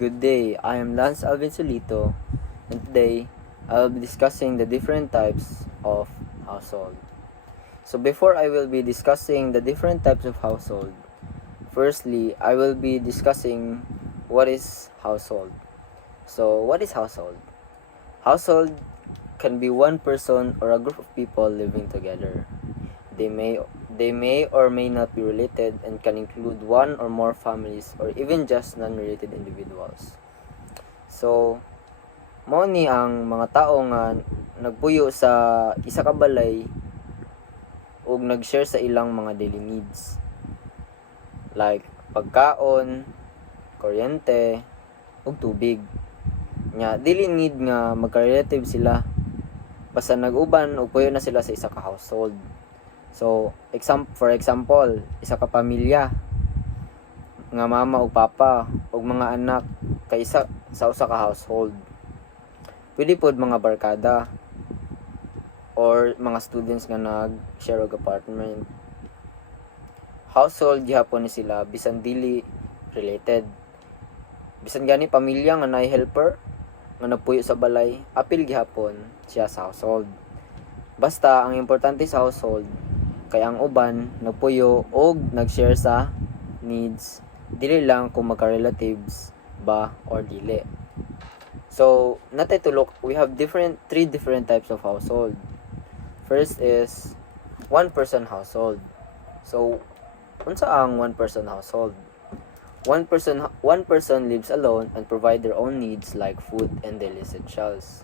Good day, I am Lance Alvin Solito, and today I will be discussing the different types of household. So before I will be discussing the different types of household, firstly I will be discussing what is household. So what is household? Household can be one person or a group of people living together. They may or may not be related and can include one or more families or even just non-related individuals. So, mao ni ang mga tao nga nagpuyo sa isa ka balay ug nag-share sa ilang mga daily needs like pagkaon, kuryente, ug tubig. Nya dili need nga magka-relative sila basta nag-uban og puyo na sila sa isa ka household. So, for example, isa ka pamilya nga mama ug papa ug mga anak kay isa sa usa ka household. Pwede pod mga barkada or mga students nga nag-share og apartment. Household gihapon ni sila bisan dili related. Bisan gani pamilya nga naay helper nga napuyo sa balay, apil gihapon siya sa household. Basta ang importante sa household kay ang uban nagpuyo og nag-share sa needs, dili lang kung magka-relatives ba or dili. So, natay tulok, we have three different types of household. First is one person household. So, unsa ang one person household? One person lives alone and provide their own needs like food and daily essentials.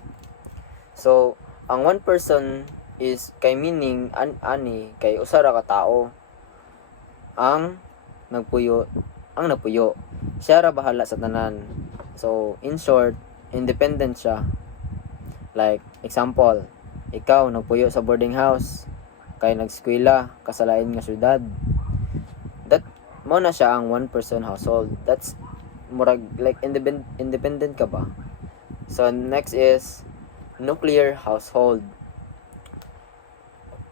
So, ang one person is kay meaning ani kay usa ra ka tawo ang napuyo. Siya ra bahala sa tanan. So, in short, independent siya. Like, example, ikaw nagpuyo sa boarding house kay nagskwela ka sa lain nga syudad. That mo na siya ang one person household. That's murag like independent ka ba? So, next is nuclear household.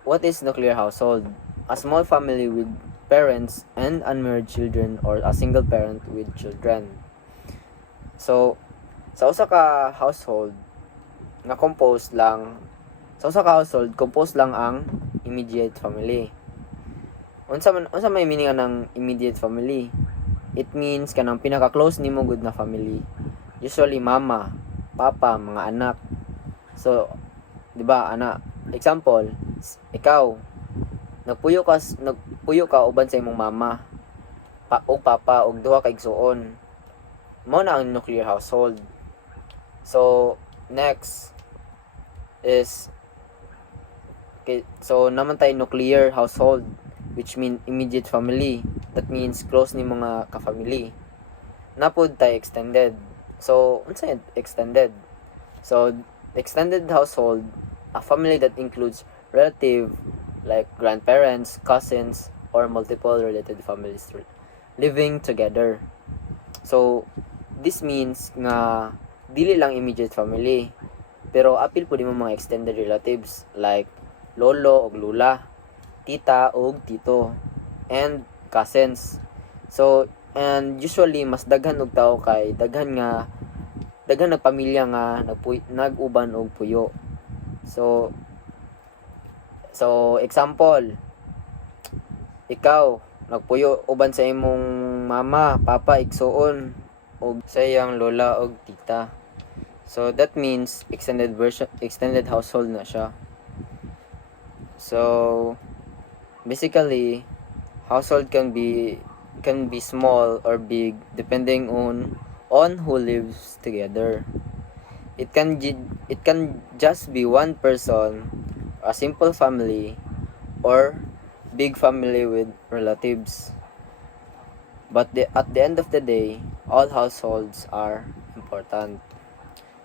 What is nuclear household? A small family with parents and unmarried children or a single parent with children. So, sa usa ka household composed lang ang immediate family. Unsa may meaning ng immediate family? It means kanang pinaka-close nimo gud na family. Usually mama, papa, mga anak. So, 'di ba, ana, example, ikaw nagpuyo ka uban sa imong mama ug papa ug duha ka igsuon. Mao na ang nuclear household. So, next is so naman tayo nuclear household, which mean immediate family. That means close ni mga ka-family. Napod tayo extended. So, unsa extended? So, extended household, a family that includes relative like grandparents, cousins, or multiple related families living together. So, this means nga dili lang immediate family, pero apil po di mo mga extended relatives like lolo og lula, tita og tito, and cousins. So, and usually mas daghan og tao kay daghan na pamilya nga nag-uban og puyo. So example, ikaw nagpuyo uban sa imong mama, papa, igsuon og sa iyang lola og tita. So that means extended household na siya. So basically, household can be small or big depending on who lives together. It can just be one person, a simple family, or big family with relatives. But at the end of the day, all households are important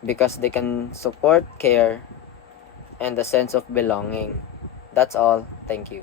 because they can support care and a sense of belonging. That's all. Thank you.